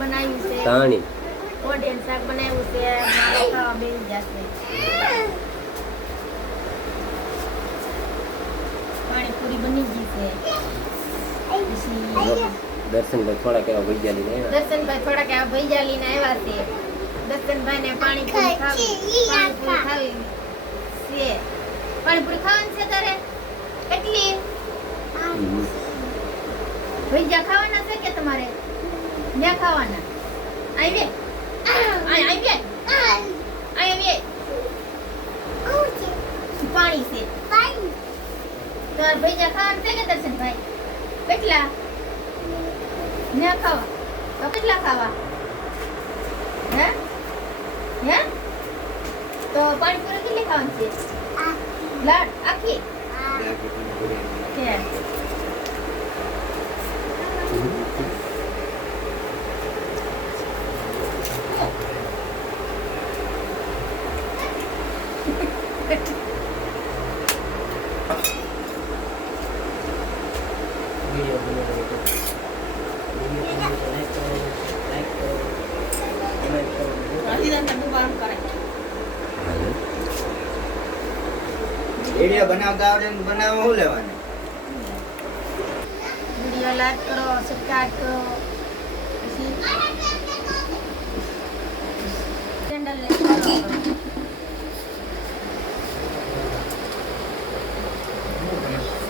બનાવ્યું છે. ધાણી કોઢિયાનું શાક બનાવ્યું છે. મારો ખાવા બેસી જશે. પાણીપુરી બની ગઈ છે. પછી દર્શનભાઈ થોડાક એવા ભૈયા લઈને આવ્યા. દર્શનભાઈ થોડાક આ ભૈયા લઈને આવ્યા છે. દર્શનભાઈ ને પાણીપુરી ખાવી છે. પાણીપુરી ખાવાની છે તારે? કેટલી ભૈયા ખાવાના છે કે તમારે? ન્યા ખાવાના? આવી આવી આવી પાણી છે. તમારે ભૈયા ખાવાના છે કે દર્શનભાઈ? કેટલા ન્યા ખાવા? તો કેટલા ખાવા? હે હે તો પાણીપુરી કેટલી ખાવાની છે? લાડ આખી છે. વિડિયો બનાવતા આવડે ને બનાવવા શું લેવાનું? વિડિયો લાઈક કરો, સબસ્ક્રાઇબ કરો.